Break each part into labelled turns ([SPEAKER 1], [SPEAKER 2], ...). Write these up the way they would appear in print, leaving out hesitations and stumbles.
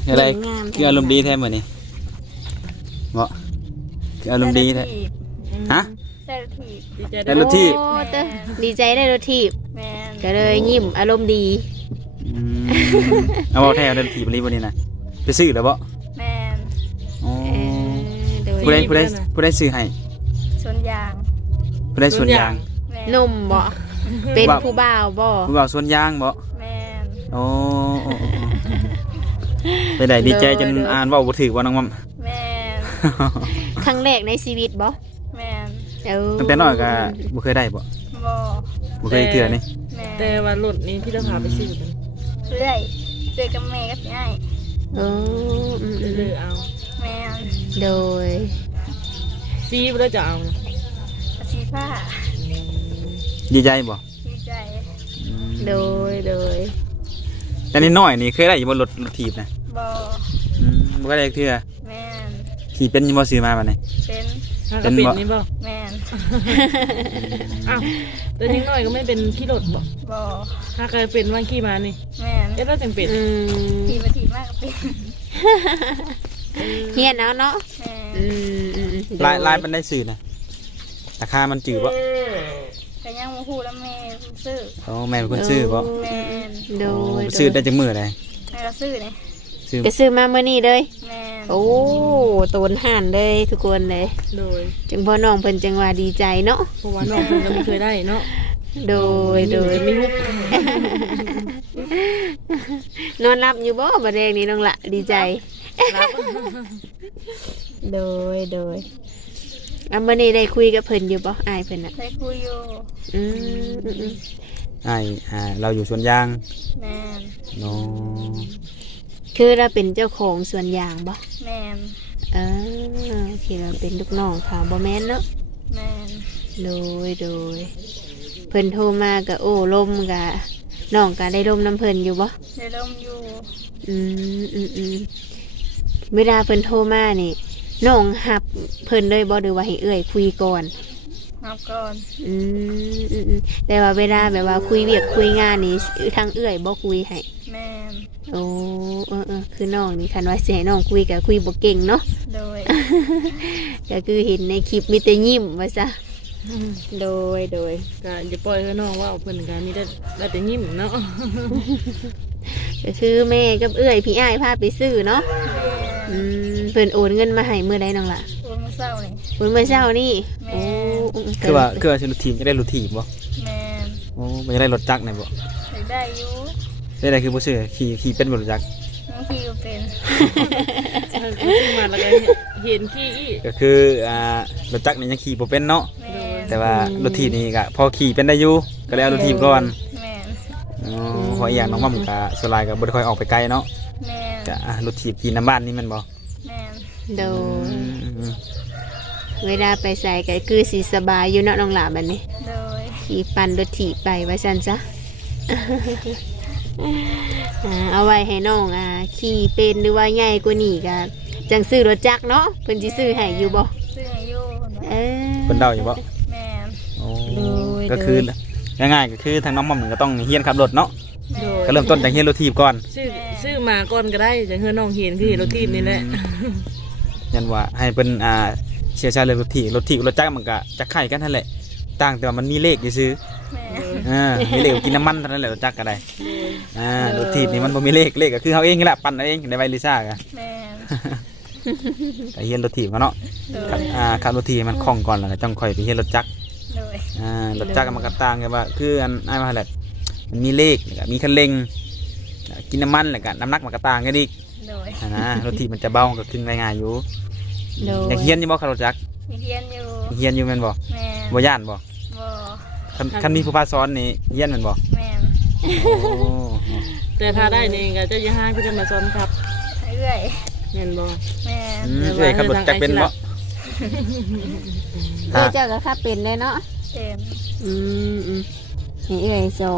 [SPEAKER 1] อะไรคืออารมณ์ดีแท้เหมือนนี่เหมาะคืออารมณ์ดีแท้ฮะได้รถทีบ
[SPEAKER 2] โอ้เต้อดีใจได้รถทีบ
[SPEAKER 3] แม่น
[SPEAKER 2] ก็เลยยิ้มอารมณ์ดี
[SPEAKER 1] เอาเอาแท้ได้รถทีบวันนี้วันนี้นะไปซื้อแล้วบ่
[SPEAKER 3] แม่น
[SPEAKER 1] อ๋อ
[SPEAKER 2] โดย
[SPEAKER 1] ผู้ใดซื้อให้
[SPEAKER 3] สวนยาง
[SPEAKER 1] ผู้ใดสวนยาง
[SPEAKER 3] แม่น
[SPEAKER 2] หนุ่มบ่เป็นผู้บ่าวบ่
[SPEAKER 1] ผู้บ่าวสวนยางบ่
[SPEAKER 3] แม่น
[SPEAKER 1] โอ้ไปไหนดีใจจนอ่านเว่าบ่ถือว่าน้องมัม
[SPEAKER 3] แม่น
[SPEAKER 2] ครั้งแรกในชีวิตบ่
[SPEAKER 3] แม่น
[SPEAKER 1] ตั้งแต่น้อยก็บ่เคยได้บ่
[SPEAKER 3] บ่
[SPEAKER 1] บ่เคยเถื่อนี่
[SPEAKER 3] แม่น
[SPEAKER 4] แต่ว่ารถนี้พี่ต้องพาไปซื้อกัน
[SPEAKER 3] เรื่อยกับแม่กับยาย
[SPEAKER 2] โอ้
[SPEAKER 4] เลยเอา
[SPEAKER 3] แม่น
[SPEAKER 2] โดย
[SPEAKER 4] ซีบ่ได้จะเอา
[SPEAKER 3] อาชีผ้า
[SPEAKER 1] ดีใจบ่
[SPEAKER 3] ดีใจ
[SPEAKER 2] โดย
[SPEAKER 1] แต่นี่น้อยนี่เคยได้อยู่บนรถถีบนะ
[SPEAKER 3] บ่
[SPEAKER 1] บ่ก็ได้เถื่อ
[SPEAKER 3] แม่น
[SPEAKER 1] ขี่เป็นอยู่บ่ซื้อมาบัดนี้
[SPEAKER 3] เป็น
[SPEAKER 4] ถ้าก็เป็นนี่บ่
[SPEAKER 3] แม่น
[SPEAKER 4] อ้าวแต่ยังน้อยก็ไม่เป็นขี่รถบ่
[SPEAKER 3] บ่
[SPEAKER 4] ถ้าเคยเป็นวันขี่มานี่
[SPEAKER 3] แม่น
[SPEAKER 4] เอ๊ะแล้วจังเป็น
[SPEAKER 3] ทีมาทีมากกับเป็น
[SPEAKER 2] เฮียนเอาเนาะ
[SPEAKER 3] แม่
[SPEAKER 1] ลายมันได้ซื้อนะราคามันจืดบ่
[SPEAKER 3] แต่ยังมาพูดแล้วแม่ซื้อ
[SPEAKER 1] อ๋อแม่เป็นคนซื้อบ่
[SPEAKER 3] แม่น
[SPEAKER 2] โดย
[SPEAKER 1] ซื้อได้จังมื้อใด
[SPEAKER 3] แม่ก็ซื้อนี่
[SPEAKER 1] ซื้อ
[SPEAKER 2] ไปซื้อมาเมื่อนี้เลย
[SPEAKER 3] แม่น
[SPEAKER 2] โอ้โตนห่านเลยทุกคนเลย
[SPEAKER 4] โดย
[SPEAKER 2] จึงพ่อน้องเพิ่นจังว่าดีใจเนาะ
[SPEAKER 4] เพราะว่าน้องเพิ่นก็ไม่เคยได้เนาะ
[SPEAKER 2] โดย
[SPEAKER 4] มีฮุบ
[SPEAKER 2] นอนรับอยู่บ่บัดแดงนี้น้องละดีใจ โดยอันมื้อนี้ได้คุยกับเพิ่นอยู่บ่อายเพิ่นน่ะ
[SPEAKER 3] เคยคุยอยู่
[SPEAKER 2] อืม
[SPEAKER 1] อ้ายเราอยู่สวนยาง
[SPEAKER 3] แม่น
[SPEAKER 1] เนาะ
[SPEAKER 2] คือเราเป็นเจ้าของสวนยางบ่
[SPEAKER 3] แม่น
[SPEAKER 2] เออคิดว่าเป็นลูกน้องเขาบ่แม่นเนาะ
[SPEAKER 3] แม่น
[SPEAKER 2] โดยเพิ่นโทรมาก็โอ้ลมก็น้องก็ได้ลมน้ำเพิ่นอยู่บ่
[SPEAKER 3] ได้ร่มอยู่
[SPEAKER 2] อืมเวลาเพิ่นโทรมานี่น้องหับเพิ่นเลยบ่หรือว่าให้เอื้อยคุยก่อน
[SPEAKER 3] นับก่อน
[SPEAKER 2] แต่ว่าเวลาแบบว่าคุยเวียกคุยงานนี่ทางเอื้อยบ่คุยให้
[SPEAKER 3] แม่น
[SPEAKER 2] โอ้คือน้องนี่คันว่าสิให้น้องคุยก็คุยบ่เก่งเนาะ
[SPEAKER 3] โดย
[SPEAKER 2] ก็คือเห็นในคลิปมีแต่ยิ้มว่าซะโดย
[SPEAKER 4] ก็อย่าปล่อยให้น้องว่าเพิ่นก็มีได้แต่ยิ้มเนาะ
[SPEAKER 2] ก็คือแม่กับเอื้อยพี่อ้ายพาไปซื้อเนาะ
[SPEAKER 3] แม่น
[SPEAKER 2] เพิ่นโอนเงินมาให้มื้อใดน้องล่ะ
[SPEAKER 3] โอนมาเศร้านี่
[SPEAKER 2] โอนมื้อเช้านี่
[SPEAKER 3] แม่
[SPEAKER 2] โอ้
[SPEAKER 1] คือว่าสิรถถีบจะได้รถถีบบ่
[SPEAKER 3] แม่น
[SPEAKER 1] โอ้มันจะได้รถจักรไหนบ่
[SPEAKER 3] ได้อยู่
[SPEAKER 1] ได้คือบ่ซื้อขี่เป็นบ่รถจักร
[SPEAKER 3] บางทีก็เป็น
[SPEAKER 4] ขึ้นมาแล้วก็เห็นขี้อี
[SPEAKER 1] ก็คือรถจักรนี่ยังขี่บ่เป็นเนาะ
[SPEAKER 3] แม่น
[SPEAKER 1] แต่ว่ารถถีบนี่ก็พอขี่เป็นได้อยู่ก็เลยเอารถถีบก่อน
[SPEAKER 3] แม่น
[SPEAKER 1] อ๋อเพราะอีกอย่างน้องมั่มก็สลายก็บ่ได้ค่อยออกไปไกลเนาะ
[SPEAKER 3] แม่น
[SPEAKER 1] ก็รถถีบขี่น้ำบ้านนี่แมันบ่
[SPEAKER 3] แม่น
[SPEAKER 2] โดย
[SPEAKER 1] อืม
[SPEAKER 2] เวลาไปใส่ก็คือสิสบายอยู่เนาะน้องหลาบัดนี้
[SPEAKER 3] โดย
[SPEAKER 2] ขี่ปั่นรถถีบไปว่าซั่นซะ เอาไว้ให้น้องขี่เป็นหรือว่าใหญ่กว่านี้ก็จังซื้อรถจักรเนาะเพิ่นสิซื้อให้อยู่บ่
[SPEAKER 3] ซื้อให้อยู่
[SPEAKER 2] เออ
[SPEAKER 1] เพิ่นเดาอยู่บ่
[SPEAKER 3] แม่น
[SPEAKER 1] โอ้
[SPEAKER 2] โดย
[SPEAKER 1] ก็คือง่ายๆก็คือทางน้องมั่มก็ต้องเฮียนขับรถเนาะ
[SPEAKER 3] แม่
[SPEAKER 4] โดย
[SPEAKER 1] ก็เริ่มต้นจากเฮียนรถถีบก่อน
[SPEAKER 4] ซื้อมาก่อนก็ได้จังเฮือน้องเห็นคือเห็นรถทีบนี่แหละ
[SPEAKER 1] ยันว่าให้เป็นเชี่ยวชาญเรื่องรถถีบกับรถจักรมันก็จะคล้ายกันนั่นแหละต่างแต่ว่ามันมีเลขซื่อ
[SPEAKER 3] แม่
[SPEAKER 1] มีเลขกินน้ำมันเท่านั้นแหละรถจักรก็ได้รถถีบนี่มันบ่มีเลขก็คือเฮาเองนี่แหละปั่นเอาเองในไวลิซ่าก็
[SPEAKER 3] แม่น
[SPEAKER 1] ก็เฮียนรถถีบกันเนาะ
[SPEAKER 3] โดย
[SPEAKER 1] ขับรถถีบให้มันคล่องก่อนแล้วก็ต้องค่อยไปเฮียนรถจักร
[SPEAKER 3] โดย
[SPEAKER 1] รถจักรมันก็ต่างกันว่าคืออันอ้ายว่าแหละมันมีเลขแล้วก็มีคันเร่งกินน้ำมันแล้วก็น้ำหนักมันก็ต่างกันอีก
[SPEAKER 3] โดย
[SPEAKER 1] รถถีบมันจะเบาก็ขึ้นง่ายๆอยู่
[SPEAKER 2] โดย
[SPEAKER 1] อยากเฮียนอยู่บ่ขับรถจักร
[SPEAKER 3] มีเฮียนอยู่
[SPEAKER 1] เฮียนอยู่แม่นบ่
[SPEAKER 3] แม่น
[SPEAKER 1] บ่ย่านบ่
[SPEAKER 3] บ่
[SPEAKER 1] คันมีผู้พาสอนนี่เฮียนแม่นบ่
[SPEAKER 3] แม่น
[SPEAKER 1] โอ้
[SPEAKER 4] แต่ถ้าได้นี่ก็จะอย่าให้พี่จะมาซ้อนครับ
[SPEAKER 3] เรื่อย
[SPEAKER 4] เห็นบ่
[SPEAKER 3] แม่น
[SPEAKER 1] เอ้ยขับรถจักรเป็นบ่
[SPEAKER 2] เจ้าก็ขับเป็นได้เนาะ
[SPEAKER 3] เป็น
[SPEAKER 2] นี่เอ้ยสอน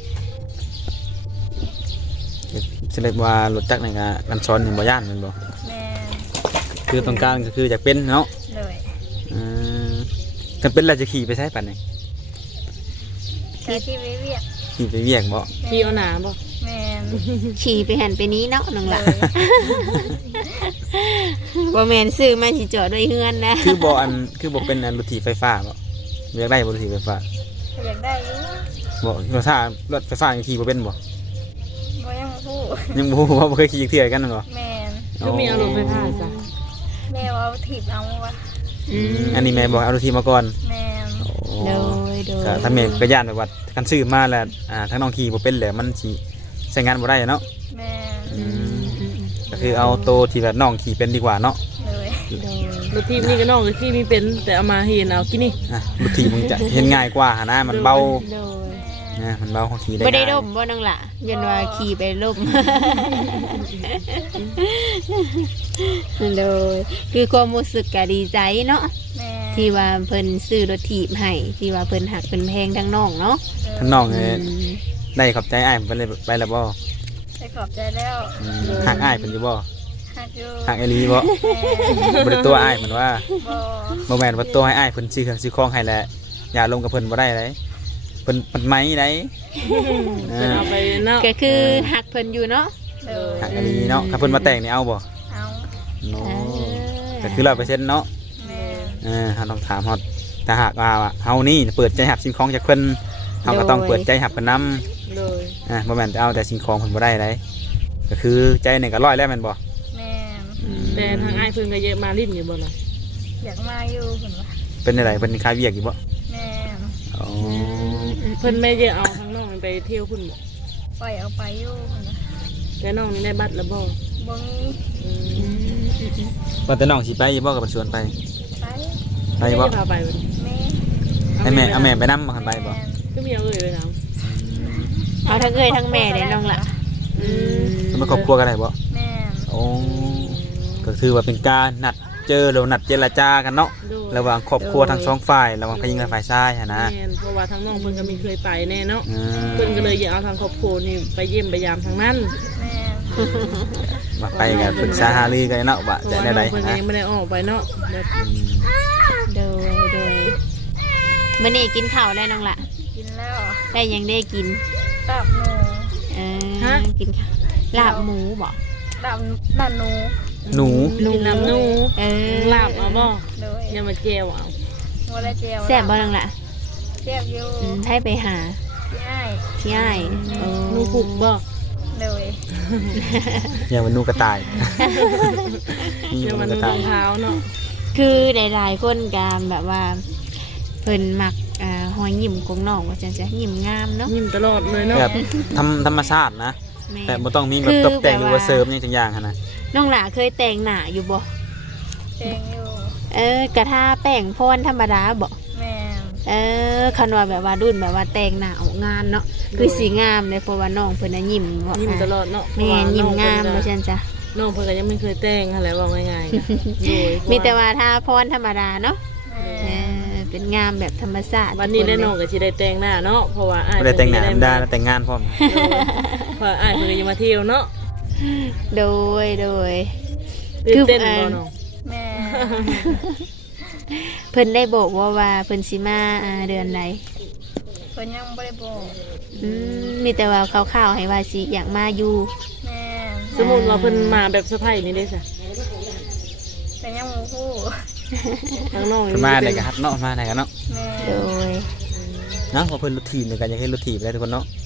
[SPEAKER 1] แสดงว่ารถจักรนี่ก็กันสอนนี่บ่ย่านแม่นบ่
[SPEAKER 3] แม่น
[SPEAKER 1] คือต้องการก็คืออยากเป็นเนาะ
[SPEAKER 3] โดย
[SPEAKER 1] กันเป็นแล้วจะขี่ไปใช้ปันนี่
[SPEAKER 3] ใช้ที่ไปเวียก
[SPEAKER 1] ขี่ไปเวียกบ่
[SPEAKER 4] ขี่เอาหนาบ่
[SPEAKER 3] แม่น
[SPEAKER 2] ขี่ไปหันไปนี้เนาะน้อง
[SPEAKER 3] เล
[SPEAKER 2] ละ
[SPEAKER 3] ย
[SPEAKER 2] บ่แม่นซื้อมาสิจอดด้วยเฮือนนะ
[SPEAKER 1] คือบ่เป็นอันรถถีบไฟฟ้าบ่อยากได้บ่รถถีบไฟฟ้า
[SPEAKER 3] อยากได้อยู่
[SPEAKER 1] บ่ถ้ารถไฟฟ้าขี่บ่เป็นบ่
[SPEAKER 3] บ่ยังบ่พูด
[SPEAKER 1] ยังบ่ฮู้ว่าบ่เคยขี่จักเทื่อกันบ่
[SPEAKER 3] แม่น
[SPEAKER 4] ก็มีอารมณ์ไฟฟ้าจ้ะ
[SPEAKER 3] แม่ว่าเอาถีบเอาวะ
[SPEAKER 1] อันนี้แม่บอกเอารถถีบมาก่อน
[SPEAKER 3] แม่น
[SPEAKER 2] โดยโดย
[SPEAKER 1] ก็ถ้าแม่ก็ย่านแบบว่าคันซื้อมาแล้วทั้งน้องขี่บ่เป็นแล้วมันสิใช้งานบ่ได้เนาะ
[SPEAKER 3] แม่น
[SPEAKER 1] ก็คือเอาโตวที่แบบน้องขี่เป็นดีกว่าเนาะ
[SPEAKER 3] เลย
[SPEAKER 2] โดย
[SPEAKER 4] รถทีมนี่ก็น้องก็ขี่มีเป็นแต่เอามาเห็นเอากินนี่
[SPEAKER 1] รถถีบมันจะเห็นง่ายกว่าหานะมันเบา
[SPEAKER 2] โดย
[SPEAKER 1] นะมันเบาของขี่ได้
[SPEAKER 2] บ่ได้
[SPEAKER 1] ง่าย
[SPEAKER 2] ล่มบ่น้องละยันว่าขี่ไปล่ม โดยคือความรู้สึกก็ดีใจเนาะ
[SPEAKER 3] แม่น
[SPEAKER 2] ที่ว่าเพิ่นซื้อรถถีบให้ที่ว่าเพิ่นหักเพิ่นแพงทั้งน้องเนาะ
[SPEAKER 1] ทั้งน้องได้ขอบใจอ้ายไปเลยไปแล้วบ่
[SPEAKER 3] ได้ขอบใจแล้ว
[SPEAKER 1] หักอ้ายเพิ่นอยู่บ่
[SPEAKER 3] ฮักอยู่
[SPEAKER 1] หักไอหลีบ่
[SPEAKER 3] แม่น
[SPEAKER 1] บ่ได้ตัวอ้ายเหมือนว่า
[SPEAKER 3] บ่
[SPEAKER 1] บ่แม่นว่าตัวให้อ้ายเพิ่นซื้อเครื่องซื้อของให้แหละอย่าลงกับเพิ่นบ่ได้เลยเพิ่นไหมได้
[SPEAKER 4] จะเอาไปเนาะ
[SPEAKER 2] ก็คือหักเพิ่นอยู่เนาะ
[SPEAKER 3] เลย
[SPEAKER 1] หักไอหลีเนาะถ้าเพิ่นมาแต่งนี่เอาบ่
[SPEAKER 3] เอา
[SPEAKER 1] โน้
[SPEAKER 2] เออ
[SPEAKER 1] ก็คือ100%เนาะ
[SPEAKER 3] แม่น
[SPEAKER 1] เฮาต้องถามฮอดถ้าหากว่าเฮานี่เปิดใจรับสิ่งของจากเพิ่นเฮาก็ต้องเปิดใจรับเพิ่นนำ
[SPEAKER 4] เลย
[SPEAKER 1] บ่แม่นจะเอาแต่สิ่งของเพิ่นบ่ได้เลยก็คือใจนี่ก็ร้อยแล้วแม่นบ่
[SPEAKER 3] แม่น
[SPEAKER 4] แต่ทางอ้ายเพิ่นก็เยอะมาริมอยู่บ่ล่ะ
[SPEAKER 3] อยากมาอยู่เพิ่นว่า
[SPEAKER 1] เป็นอะไรเพิ่นคายเวียกอยู่บ่
[SPEAKER 3] แม่น
[SPEAKER 1] อ๋อ
[SPEAKER 4] เพิ่นไม่เยอะเอาทางน้องไปเที่ยวพุ่นบ่
[SPEAKER 3] ปล่อยเอาไปอยู่เพิ่นว่า
[SPEAKER 4] แต่น้องนี่ได้บัตรแล้วบ่
[SPEAKER 3] บ่มี
[SPEAKER 1] ว่าแต่น้องสิไปอยู่บ่กับเพิ่นชวนไป
[SPEAKER 3] ไป
[SPEAKER 1] ไปบ่
[SPEAKER 4] พาไปบ่
[SPEAKER 3] แม่
[SPEAKER 1] ให้แม่เอาแม่ไปนำบ่คันไปบ่
[SPEAKER 3] แม่น
[SPEAKER 4] ก็มีเอาเอ่ยไปนำ
[SPEAKER 2] เอาทั้งเอ้ยทั้งแม่เลยน้องละ
[SPEAKER 1] เพิ่นมาครอบครัวกันได้บ่
[SPEAKER 3] แม่น
[SPEAKER 1] โอ้ก็คือว่าเป็นการนัดเจอแล้วนัดเจรจากันเนาะ
[SPEAKER 4] โดย
[SPEAKER 1] ระหว่างครอบครัวทั้งสองฝ่ายระหว่างผู้หญิงและฝ่ายชายหั่นนะ
[SPEAKER 4] แม่นเพราะว่าทางน้องเพิ่นก็มีเคยไปแน่เนาะ
[SPEAKER 1] อืม
[SPEAKER 4] เพิ่นก็เลยอยากเอาทางครอบครัวนี่ไปเยี่ยมไปยามทางนั้น
[SPEAKER 3] แม่น
[SPEAKER 1] ว่าไปกันปรึกษาหารือกันเนาะว่า
[SPEAKER 4] เพราะ
[SPEAKER 1] จะ
[SPEAKER 4] ว่า
[SPEAKER 1] ได้
[SPEAKER 4] น้อง
[SPEAKER 1] ใด
[SPEAKER 4] เพิ่นก็
[SPEAKER 1] นะ
[SPEAKER 4] ยังไม่ได้ออกไปเนาะแบบ
[SPEAKER 2] โดยโดยมื้อนี้กินข้าวแล้วน้องละ
[SPEAKER 3] กินแล้ว
[SPEAKER 2] ได้หยังได้กิน
[SPEAKER 3] ตับหนู
[SPEAKER 2] กินข้าวลาบหมูบ่
[SPEAKER 3] ตับหนู
[SPEAKER 1] หนู
[SPEAKER 4] กินน้ำนู
[SPEAKER 2] เออ
[SPEAKER 4] ลาบเอาบ่
[SPEAKER 3] เลย
[SPEAKER 4] อย่ามาแก้วเอา
[SPEAKER 3] วัวละเจียว
[SPEAKER 2] แซ่บบ่น้องละ
[SPEAKER 3] แซ่บอยู่
[SPEAKER 2] ให้ไปหา
[SPEAKER 3] ง่าย
[SPEAKER 2] ที่อ้ายโอ้
[SPEAKER 4] นูผูกบ่
[SPEAKER 3] เลย
[SPEAKER 1] อย่างมันนูกระต่ายนี่
[SPEAKER 4] อย่า
[SPEAKER 1] มั
[SPEAKER 4] มาน
[SPEAKER 1] ก
[SPEAKER 4] นู
[SPEAKER 1] ระ
[SPEAKER 4] ร
[SPEAKER 1] ต่า
[SPEAKER 4] อย งเท้าเนาะ
[SPEAKER 2] คือหลายๆคนก็แบบว่าเพิ่นมักหอยยิ้มของน้องว่าจังจะยิ้มงามเนาะ
[SPEAKER 4] ยิ้มตลอดเลยเนาะ
[SPEAKER 1] แบบธรรมชาตินะ
[SPEAKER 2] แม่
[SPEAKER 1] แต่บ่ต้องมีแบบตกแต่งหรือว่าเสริมอย่างจังอย่างหั่นนะ
[SPEAKER 2] น้องหล่าเคยแต่งหน้าอยู่บ่
[SPEAKER 3] แตงอยู่
[SPEAKER 2] กระทาแป้งพ่นธรรมดาบ่
[SPEAKER 3] แม่น
[SPEAKER 2] คันว่าแบบว่ารุ่นแบบว่าแต่งหน้าออกงานเนาะคือสีงามเลยเพราะว่าน้องเพิ่นน่ะยิ้มว่า
[SPEAKER 4] ยิ้มตลอดเนาะ
[SPEAKER 2] แม่นยิ้มงามว่าซั่นจ้ะ
[SPEAKER 4] น้องเพิ่นก็ยังไม่เคยแต่งอะไรว่าง่ายๆนะโดย
[SPEAKER 2] มีแต่ว่าถ้าพ่นธรรมดาเนาะ
[SPEAKER 3] แม่
[SPEAKER 2] เป็นงามแบบธรรมชาติ
[SPEAKER 4] วันนี้ได้น้องก็สิได้แต่งหน้าเนาะเพราะว่าอ้าย
[SPEAKER 1] บ่ได้แต่งหน้าธรรมดา
[SPEAKER 4] เ
[SPEAKER 1] แล้วแต่งงานพร้อม
[SPEAKER 4] เพราะอ้ายเพิ่นก็ยังมาเที่ยวเนาะ
[SPEAKER 2] โดย
[SPEAKER 4] ตื่นเต้นบ่น้อง
[SPEAKER 3] แม่
[SPEAKER 2] เพิ่นได้บอกว่าเพิ่นสิมาเดือนใด
[SPEAKER 3] เพิ่นยังบ่ได้บอก
[SPEAKER 2] มีแต่ว่าข่าวๆให้ว่าสิอยากมาอยู่
[SPEAKER 3] แม่น
[SPEAKER 4] สมมุติว่าเพิ่นมาแบบเซอร์ไพรส์นี่ได้ซะ
[SPEAKER 3] แต่ยังบ่ฮู้
[SPEAKER 4] ทางน้อง
[SPEAKER 1] เพิ่นมาได้ก็ฮัดเนาะมาได้กันเนาะ
[SPEAKER 3] แม่
[SPEAKER 2] โดย
[SPEAKER 1] เนาะเพราะเพิ่นรถถีบเหมือนกันอยากให้รถถีบได้ทุกคนเนาะ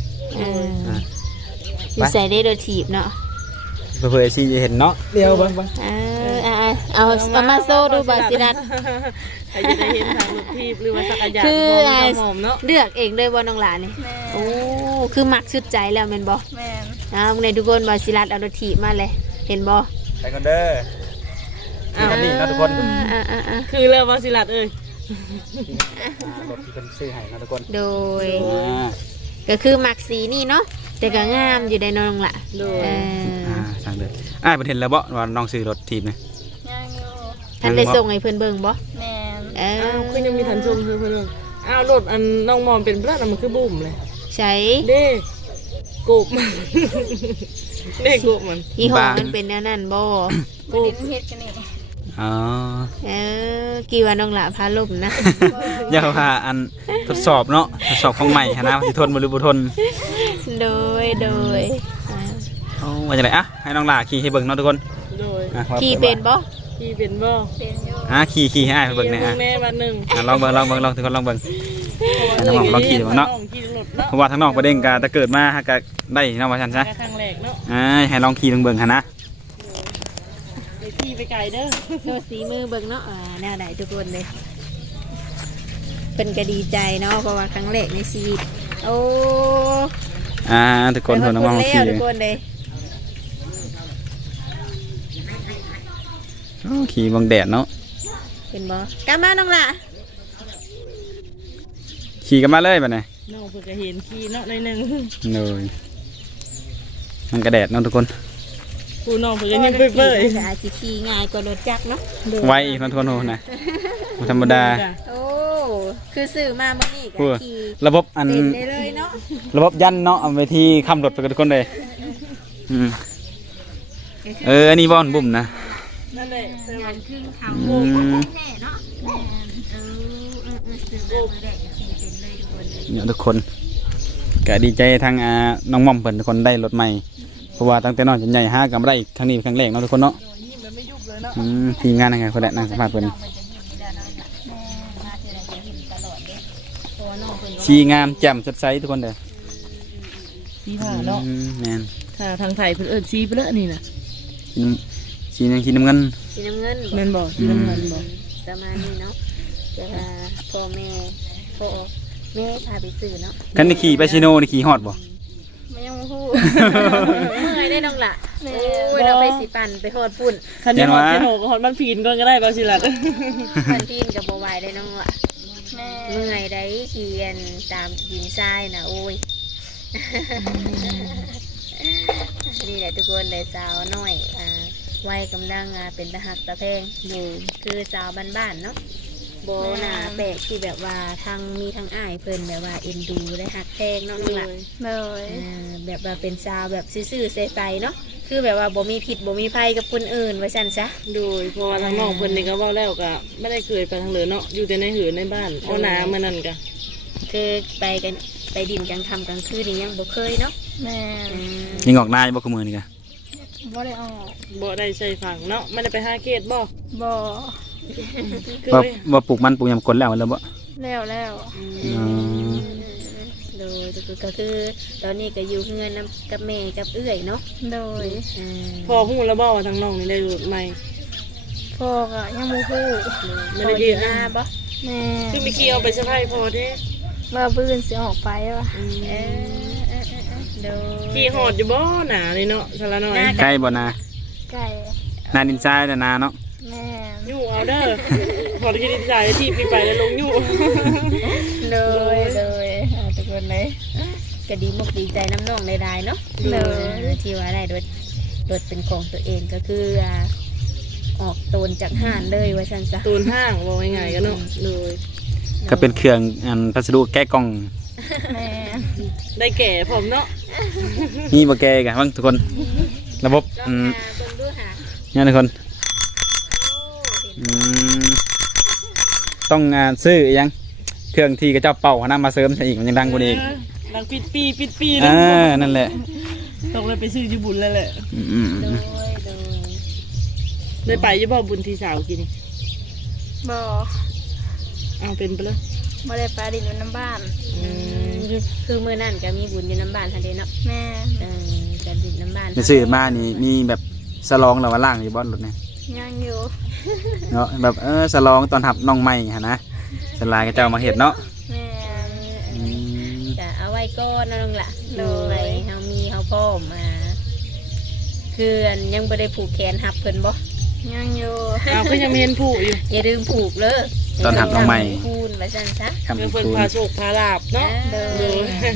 [SPEAKER 2] อยู่ใส่ได้โดยถีบเนาะ
[SPEAKER 1] เพื่อๆสิเห็นเนาะเดี๋ยวเบิ่ง
[SPEAKER 2] เอามาโซ่ดูบาสิรัต
[SPEAKER 4] ใครจะได้เห็นทางรถทีบหรือว่าจักรยาน
[SPEAKER 2] คือ
[SPEAKER 4] ของน้องหอมเนาะ
[SPEAKER 2] เลือกเองเลยบ่น้องหลานนี่
[SPEAKER 3] แม่
[SPEAKER 2] โอ้คือมักสุดใจแล้วแม่นบ่
[SPEAKER 3] แม่น
[SPEAKER 2] ในทุกคนบาสิรัตเอาโดยถีบมาเลยเห็นบ่
[SPEAKER 1] ไปกันเด้อ
[SPEAKER 4] อ้าว
[SPEAKER 1] นี่เนาะทุกคน
[SPEAKER 4] คือเรื่องวาสิลัดเอ้ย
[SPEAKER 1] รถที่เพิ่นซื้อให้เนาะทุกคน
[SPEAKER 2] โดย ก็คือมักสีนี่เนาะแต่ก็งามอยู่ได้น้องละ
[SPEAKER 4] โดย
[SPEAKER 1] สั่งเลยอ้ายเพิ่นเห็นแล้วบ่ว่าน้องซื้อรถถีบนี่
[SPEAKER 3] ยังอยู่
[SPEAKER 2] ท่านได้ส่งให้เพิ่นเบิ่งบ่
[SPEAKER 3] แม่น
[SPEAKER 4] อ้าวคือยังมีทันชมคือเพิ่นว่าอ้าวรถอันน้องมอมเป็นพระน่ะมันคือบุ่มเลย
[SPEAKER 2] ใช้
[SPEAKER 4] เด้กบมันเด้กบมัน
[SPEAKER 2] ยี่ห้อมันเป็นแนวนั้นบ่
[SPEAKER 3] บ่ดินเฮ็ดกันนี่
[SPEAKER 1] อ๋อ
[SPEAKER 2] กี่ว่าน้องละพาลมนะ
[SPEAKER 1] อย่าว่าอันทดสอบเนาะทดสอบของใหม่หั่นนะว่าสิทนบ่หรือบ่ทน
[SPEAKER 2] โดย
[SPEAKER 1] ว่าจังไดอ่ะให้น้องหล่าขี่ให้เบิ่งเนาะทุกคน
[SPEAKER 4] โดย
[SPEAKER 1] อ่ะว่า
[SPEAKER 2] ขี่เป็นบ่
[SPEAKER 4] ขี่เป็นบ่
[SPEAKER 3] เป็นอยู่
[SPEAKER 1] ขี่ให้อ้ายไปเบิ่งหน่อยอ่ะ
[SPEAKER 4] แม่วันหนึง
[SPEAKER 1] ลองเบิ่งทุกคนลองเบิ่ง น้องลองขี่ดูเนาะ
[SPEAKER 4] ขี่รถเนาะ
[SPEAKER 1] เพราะว่าทางนอกประเด็นก็ถ้าเกิดมาก็ได้เนาะว่าซั่นซะ
[SPEAKER 4] ครั้งแรกเนาะ
[SPEAKER 1] ให้ลองขี่เบิ่งหั่นนะ
[SPEAKER 4] ไปขี่ไปไกลเด้อ
[SPEAKER 2] โชว์สีมือเบิ่งเนาะแนวไหนทุกคนเลยเป็นก็ดีใจเนาะเพราะว่าครั้งแรกในชีวิตโอ้
[SPEAKER 1] ทุกคนคนน้องลองขี่
[SPEAKER 2] ทุกคนเลย
[SPEAKER 1] ขี่บังแดดเนาะ
[SPEAKER 2] เป็นบ่กลับมาน้องล่ะ
[SPEAKER 1] ขี่กันมาเลยบัดนี้
[SPEAKER 4] น้องเพิ่นก็เห็นขี่เนาะหน่อยหนึง
[SPEAKER 1] เลยมันกระแดดเนาะทุกคน
[SPEAKER 4] ผู้น้องเพิ่นก็ยังเปื่อย
[SPEAKER 2] อาจสิขี่ง่ายกว่ารถจักรเนาะ
[SPEAKER 1] ไวอีกเนาะทุกคนโหนะบ่ธรรมดา
[SPEAKER 2] โอ้คือซื้อมาเมื่อนี้
[SPEAKER 1] พู
[SPEAKER 2] ก็
[SPEAKER 1] ด
[SPEAKER 2] ขี่
[SPEAKER 1] ระบบอัน
[SPEAKER 2] เป็นได้เลยเนาะ
[SPEAKER 1] ระบบยันเนาะเอาไปที่ค้ำรถไปกันทุกคนเลยอันนี้บอนบุ่มนะ
[SPEAKER 4] นั่นแหละแต่ว่า
[SPEAKER 2] ขึ้นเขา
[SPEAKER 1] อืม
[SPEAKER 2] แน่เนาะซื้อมาเมื่อแรกก็ขี่เป็นเลยทุกคนเลย
[SPEAKER 1] เนี่ยทุกคนก็ดีใจทางน้องม่อมเพิ่นทุกคนได้รถใหม่เพราะว่าตั้งแต่น้อยจนใหญ่ห้ากันบ่ได้อีกครั้งนี้เป็นครั้งแรกเนาะทุกคนเนาะ
[SPEAKER 4] ยิ้มแล้วไม่ยุบเลยเนาะ
[SPEAKER 1] ทีมงานยังไงคนแรกนางสัมภาษณ์เพิ่นชีงามแจ่มสดใสทุกคนเด้อ
[SPEAKER 4] สีผ้าเนาะ
[SPEAKER 1] แม่น
[SPEAKER 4] ถ้าทางไทยเพิ่นเอิ้นสีไปแล้วนี่น่ะ
[SPEAKER 1] ชียังชีน้ำเงิน
[SPEAKER 2] สีน้ำเงิน
[SPEAKER 4] แม่นบ่สีน้ำเงินบ่
[SPEAKER 2] ประมาณนี้เนาะจะพ่อแม่พ่อแม่พาไปซื้อเนาะ
[SPEAKER 1] คันนี่ขี่ไปชิโนนี่ขี่ฮอดบ่
[SPEAKER 3] มันยังบ่ฮู้
[SPEAKER 2] เมื่อยได้น้องล่ะ
[SPEAKER 3] แม่
[SPEAKER 2] โอ้ยเราไปสิปั่นไปโหดปุ่น
[SPEAKER 4] คันนี้ฮอดที่โหก็ฮอดบ้านพีนก่อนก็ได้บ่สิล่ะ
[SPEAKER 2] มันพีนกับบัวไหวได้น้องล่ะ
[SPEAKER 3] แม่
[SPEAKER 2] เมื่อยได้เขียนตามหินทรายนะโอ้ยนี่แหละทุกคนเลยสาวน้อยวัยกำลังเป็นตะหักตะแพงอยู่คือสาวบ้านๆเนาะโบนาแปลกที่แบบว่าทางมีทางอ้ายเพิ่นแบบว่าเอ็นดูและหักแพงเนาะน้องล่ะ
[SPEAKER 3] เลย
[SPEAKER 2] แบบว่าเป็นสาวแบบซื่อๆใสๆเนาะคือแบบว่าบ่มีผิดบ่มีภัยกับคนอื่นว่าซั่นซะ
[SPEAKER 4] โดยเพราะว่าทางน้องเพิ่นนี่ก็เว้าแล้วก็ไม่ได้เคยไปทางเหลือเนาะอยู่แต่ในหือในบ้านเอาน้ำมื้อนั้นก็
[SPEAKER 2] คือไปกันไปดินกลางค่ำกลางคืนนี่ยังบ่เคยเนาะ
[SPEAKER 3] แม่
[SPEAKER 1] ยิงออกหน้าบ่คือมือนี่กะ
[SPEAKER 3] บ่ได้ออก
[SPEAKER 4] บ่ได้ใส่ฝังเนาะไม่ได้ไปหาเขตบ่
[SPEAKER 3] บ่
[SPEAKER 4] คือ
[SPEAKER 1] ว่า
[SPEAKER 4] ไป
[SPEAKER 1] ว่าปลูกมันปลูกยำกลแล้วแล้วบ่
[SPEAKER 3] แล้ว
[SPEAKER 2] โดยก็คือตอนนี้ก็อยู่เฮือนนำกับแม่กับเอื้อยเนาะ
[SPEAKER 3] โดย
[SPEAKER 4] พอฮู้แล้วบ่ว่าทางน้องนี่ได้รถใหม่
[SPEAKER 3] พ่อก็ยังบ่ฮู้
[SPEAKER 4] ไม่ได้ยืน
[SPEAKER 2] หน้าบ่
[SPEAKER 3] แม่
[SPEAKER 4] คือมีขี่เอาไปสะพายพอเด้
[SPEAKER 3] ว่าบื้นสิออกไปว่ะ
[SPEAKER 2] โดย
[SPEAKER 4] ขี่หอดอยู่บ่หนาเลยเนาะสารน้อย
[SPEAKER 1] ใกล้บ่นา
[SPEAKER 3] ไก่
[SPEAKER 1] นาดินทรายแต่นาเนาะ
[SPEAKER 3] แม่
[SPEAKER 4] ยู่เอาเด้อพอที่ดินจ่ายที่พี่ไปแล้วลงยู่
[SPEAKER 2] เลยทุกคนเลยก็ดีมุกดีใจน้ำน้องได้เนาะที่ว่าได้รถเป็นของตัวเองก็คือออกโตนจากห้านเลยว่าซั่นซะ
[SPEAKER 4] ตูนห้างบอกง่ายๆกันเนาะเลย
[SPEAKER 1] ก็เป็นเครื่องอันพัสดุแก้กล่อง
[SPEAKER 3] แม่
[SPEAKER 4] ได้แก่ผมเนาะ
[SPEAKER 1] นี่บ่แก้กันบ้างทุกคนระบบ
[SPEAKER 2] ลองเบิ่งดูค่ะ
[SPEAKER 1] เนี่ยทุกคนต้องซื้ออีหยังเครื่องที่กระเจ้าเป่าหาน้ามาเสริมใส่อีกมันยังดังกว่านี้อีก
[SPEAKER 4] ดังปิดนะ
[SPEAKER 1] นั่นแหละ
[SPEAKER 4] ต้องเลยไปซื้ออยู่บุญแล้วแหละ
[SPEAKER 2] โดย
[SPEAKER 4] เลยไปอยี่บ่บุญที่สาวกิน
[SPEAKER 3] บ่
[SPEAKER 4] เอาเป็นไปเลย
[SPEAKER 3] บ่ได้ปลาดินอยู่น้ำบ้าน
[SPEAKER 2] คือมื้อนั้นก็มีบุญอยู่น้ำบ้านทันเดเนาะ
[SPEAKER 3] แม่
[SPEAKER 2] กันดินน้ำบ้าน
[SPEAKER 1] จะซื้อมานี่มีแบบสลองหรือว่าล่างอยู่บ่รถเนี่ย
[SPEAKER 3] ยังอยู่
[SPEAKER 1] เนาะแบบสลองตอนหับน้องใหม่ฮะนะสลายกระเจ้ามาเห็ดเนาะ
[SPEAKER 3] แม่
[SPEAKER 2] จะเอาไว้ก้อนนั่นล่ะโดยเฮามีเฮาพร้อมคือยังบ่ได้ผูกแขนหับเพิ่นบ่
[SPEAKER 3] ยังอยู่
[SPEAKER 4] เอาก็ยังไม่เห็นผู้อยู่
[SPEAKER 2] อย่าลืมผูกเด้อ
[SPEAKER 1] ตอนหับน้องใหม่
[SPEAKER 2] คูณว่าซั่นซะ
[SPEAKER 1] คำ
[SPEAKER 4] เพื่
[SPEAKER 1] คู
[SPEAKER 4] อน
[SPEAKER 1] ณ
[SPEAKER 4] พาโชคพาลาบเนาะ
[SPEAKER 2] เด้อ
[SPEAKER 4] เลย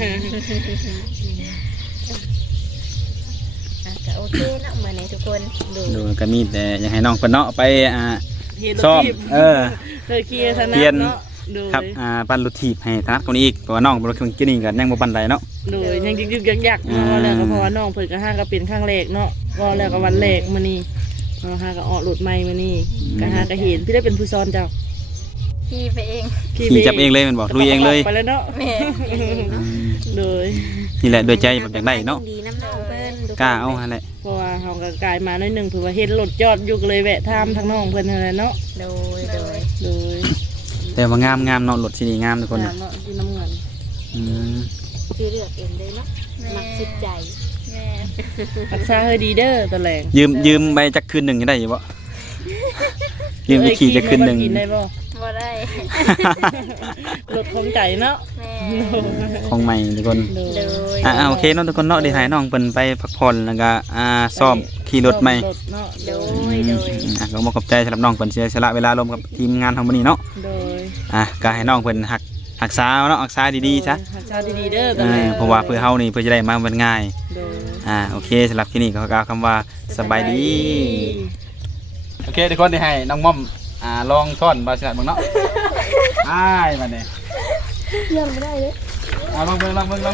[SPEAKER 2] ก็โอเคเนาะมื้อนี้ทุกคนดู
[SPEAKER 1] ดูก็มีแต่อยากให้น้องเพิ่นเนาะไป
[SPEAKER 4] เห็น
[SPEAKER 1] ซ่อม
[SPEAKER 4] เคยขี่ธนา
[SPEAKER 1] เรียน
[SPEAKER 4] เนาะโดย
[SPEAKER 1] ครับปั่นรถถีบให้ถนัดกว่านี้อีกเพราะว่าน้องบ่รู้คนกินนี่ก็ยังบ่ปานใดเนาะ
[SPEAKER 4] โดยยังยึกยักเนาะแล้วก็เพราะว่าน้องเพิ่นก็ห้างก็เป็นข้างแรกเนาะก็แล้วก็วันแรกมื้อนี้ก็ห้าก็ออกรถใหม่มื้อนี้ก็ห้าก็เห็นพี่ได้เป็นผู้ซ้อนเจ้า
[SPEAKER 3] พี่ไปเอง
[SPEAKER 1] ขี่จับเองเลยแมันบอกลุยเองเลย
[SPEAKER 4] ไปแล้วเนาะ
[SPEAKER 3] แม่
[SPEAKER 4] โดย
[SPEAKER 1] นี่แหละโดยใจแบบอยากได้เนาะ
[SPEAKER 2] ดีน้ำน้องเพิ่นทุคน
[SPEAKER 1] กล้าเอาหั่นแหละ
[SPEAKER 4] เพราะว่าเฮาก็กลายมาหน่อยหนึงถือว่าเห็นรถจอดอยู่ก็เลยแวะถามทางน้องเพิ่นนั่นแหละเนาะ
[SPEAKER 2] โดย
[SPEAKER 4] โดย
[SPEAKER 1] แต่ว่างามเนาะรถสีนี้งามทุกคน
[SPEAKER 4] งามเนาะที่น้ำเงิน
[SPEAKER 1] อืม
[SPEAKER 2] ที่เลือกเองเลยเนาะมักสุดใจ
[SPEAKER 3] แม่
[SPEAKER 4] รักษาให้ดีเด้อตะแหลง
[SPEAKER 1] ยืมไปจักคืนหนึงได้อยู่บ่ยืมไปขี่จักคืนหนึง
[SPEAKER 4] กินได้บ่
[SPEAKER 3] บ่ได้
[SPEAKER 4] รถของใจเนาะ
[SPEAKER 3] แม่
[SPEAKER 1] ของใหม่ทุกคน
[SPEAKER 4] โดย
[SPEAKER 2] โดย
[SPEAKER 1] โอเคเนาะทุกคนเนาะได้ให้น้องเพิ่นไปพักผ่อนแล้วก็ซ้อมขี่รถใหม่
[SPEAKER 4] รถเนาะ
[SPEAKER 2] โดยโดย
[SPEAKER 1] ก็บ่ขอบใจสำหรับน้องเพิ่นเสียสละเวลาร่วมกับทีมงานทางมื้อนี้เนาะ
[SPEAKER 4] โดย
[SPEAKER 1] ก็ให้น้องเพิ่นรักษาเนาะรักษาดีๆซะ
[SPEAKER 4] รักษาดีๆเด้อตะแหลง
[SPEAKER 1] เพราะว่าเพื่อเฮานี่เพื่อจะได้มามันง่าย
[SPEAKER 4] โดย
[SPEAKER 1] โอเคสำหรับที่นี่ก็กล่าวคำว่าสบายดี โอเคทุกคนได้ให้น้องม่อมลองซ่อนบาสิลัดบ้างเนาะบัดนี้เริ่มไม่ได้เลยลองเบิ่งลองเบิ่ง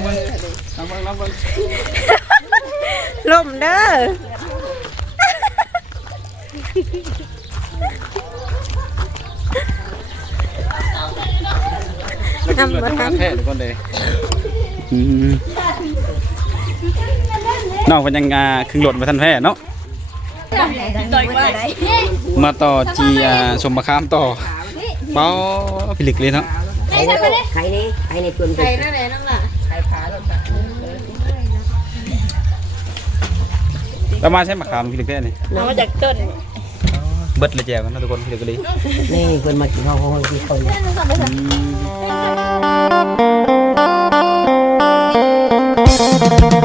[SPEAKER 2] ล่มเด้อ
[SPEAKER 1] นำมาทำแท้ทุกคนเลยน้องเพิ่นยังขึ้นรถมาทันแท้เนาะมาต่อจีสมบัติคามต่อเป้าพิลึกเลยเนาะ
[SPEAKER 5] ไข่ในตัว
[SPEAKER 2] ใครนั่นแหละน้องล่ะ
[SPEAKER 1] ประมาณใช้มะขามพิลึกได้นี่
[SPEAKER 3] เอามาจากต้น
[SPEAKER 1] เบิดเลยแจวกันเนาะทุกคนพิลึกเลย
[SPEAKER 5] นี่เพิ่นมากินข้าวห้องที่เขาเนี่ย